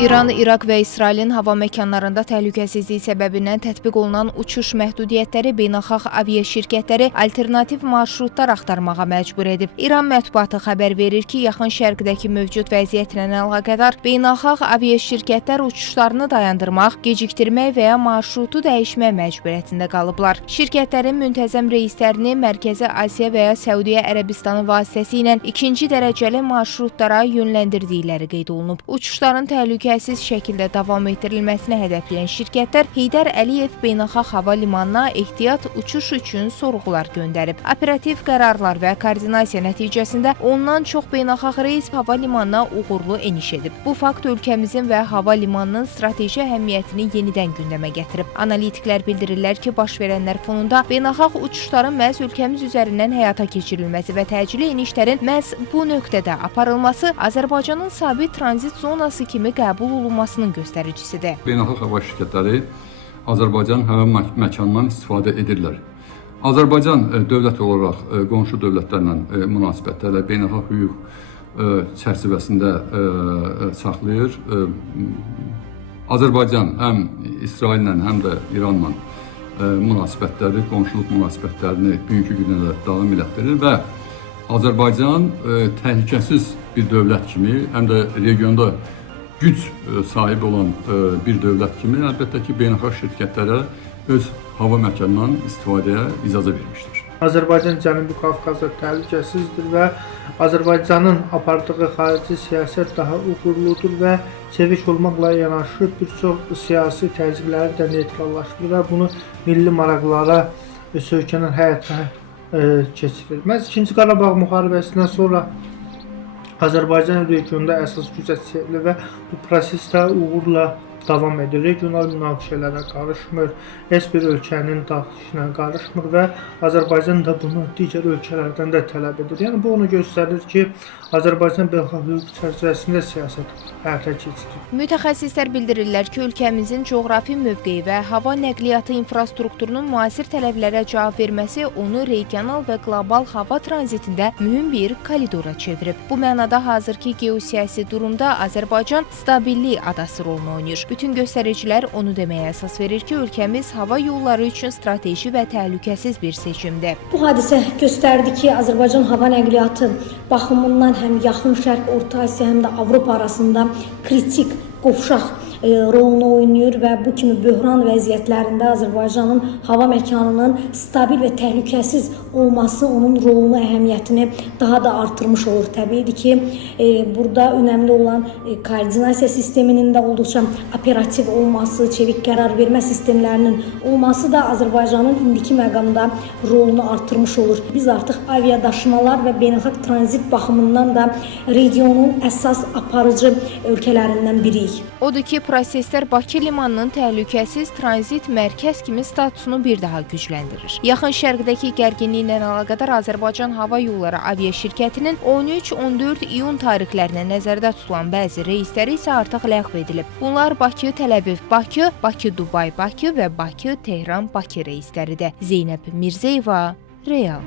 İran, İraq və İsrailin hava məkanlarında təhlükəsizlik səbəbindən tətbiq olunan uçuş məhdudiyyətləri beynəlxalq aviya şirkətləri alternativ marşrutlar axtarmağa məcbur edib. İran mətbuatı xəbər verir ki, yaxın şərqdəki mövcud vəziyyətlə əlaqədar beynəlxalq aviya şirkətlər uçuşlarını dayandırmaq, gecikdirmək və ya marşrutu dəyişmək məcburiyyətində qalıblar. Şirkətlərin müntəzəm reyslərini Mərkəzi Asiya və ya Səudiyyə Ərəbistanı vasitəsilə ikinci dərəcəli marşrutlara yönləndirdikləri qeyd olunub. Uçuşların təhlükəsiz şəkildə davam etdirilməsini hədəfləyən şirkətlər Heydər Əliyev Beynəlxalq Hava Limanına ehtiyat uçuş üçün sorğular göndərib. Operativ qərarlar və koordinasiya nəticəsində ondan çox beynəlxalq reys hava limanına uğurlu eniş edib. Bu fakt ölkəmizin və hava limanının strateji əhəmiyyətini yenidən gündəmə gətirib. Analitiklər bildirirlər ki, baş verənlər fonunda beynəlxalq uçuşların məhz ölkəmiz üzərindən həyata keçirilməsi və təcili enişlərin məhz bu nöqtədə aparılması Azərbaycanın sabit tranzit zonası kimi qəbul olunmasının göstəricisidir. Beynəlxalq hava şirkətləri Azərbaycan hava məkanından istifadə edirlər. Azərbaycan dövlət olaraq qonşu dövlətlərlə münasibətlərlə beynəlxalq hüquq çərçivəsində saxlayır. Azərbaycan həm İsraillə, həm də İranla münasibətləri, qonşuluq münasibətlərini bugünkü günə davam elətdirir və Azərbaycan təhlükəsiz bir dövlət kimi, həm də regionda güc sahibi olan bir dövlət kimi əlbəttə ki, beynəlxalq şirkətlərə öz hava məkanından istifadəyə icazə vermişdir. Azərbaycan Cənubi Qafqazda təhlükəsizdir və Azərbaycanın apardığı xarici siyasət daha uğurludur və çevik olmaqla yanaşı bir çox siyasi təzyiqləri də neytrallaşdırır və bunu milli maraqlara söykənən həyata keçirir. Məhz 2-ci Qarabağ müharibəsindən sonra Azərbaycan regionda əsas gücə çevrilir və bu prosesdə uğurla davam edir. Regional münaqişələrə qarışmır, heç bir ölkənin daxilişinə qarışmır və Azərbaycan da bunu digər ölkələrdən də tələb edir. Yəni bu onu göstərir ki, Azərbaycan beynəlxalq hüquq çərçivəsində siyasət həyata keçirir. Mütəxəssislər bildirirlər ki, ölkəmizin coğrafi mövqeyi və hava nəqliyyatı infrastrukturunun müasir tələblərə cavab verməsi onu regional və qlobal hava tranzitində mühüm bir koridora çevirib. Bu mənada hazırki geosiyasi durumda Azərbaycan stabillik adası rolunu oynayır. Bütün göstəricilər onu deməyə əsas verir ki, ölkəmiz hava yolları üçün strateji və təhlükəsiz bir seçimdir. Bu hadisə göstərdi ki, Azərbaycan hava nəqliyyatı baxımından həm Yaxın Şərq, Orta Asiya, həm də Avropa arasında kritik qovşaq rolunu oynayır və bu kimi böhran vəziyyətlərində Azərbaycanın hava məkanının stabil və təhlükəsiz olması onun rolunu, əhəmiyyətini daha da artırmış olur. Təbiidir ki, burada önəmli olan koordinasiya sisteminin də olduqca operativ olması, çevik qərar vermə sistemlərinin olması da Azərbaycanın indiki məqamda rolunu artırmış olur. Biz artıq aviadaşımalar və beynəlxalq tranzit baxımından da regionun əsas aparıcı ölkələrindən biriyik. Odur ki, proseslər Bakı limanının təhlükəsiz tranzit mərkəz kimi statusunu bir daha gücləndirir. Yaxın şərqdəki gərginliklə əlaqədar Azərbaycan Hava Yolları Aviya Şirkətinin 13-14 iyun tarixlərinə nəzərdə tutulan bəzi reysləri isə artıq ləğv edilib. Bunlar Bakı, Təl-Əviv, Bakı, Bakı-Dubay, Bakı və Bakı-Tehran-Bakı reysləridir. Zeynəb Mirzəyeva, Real.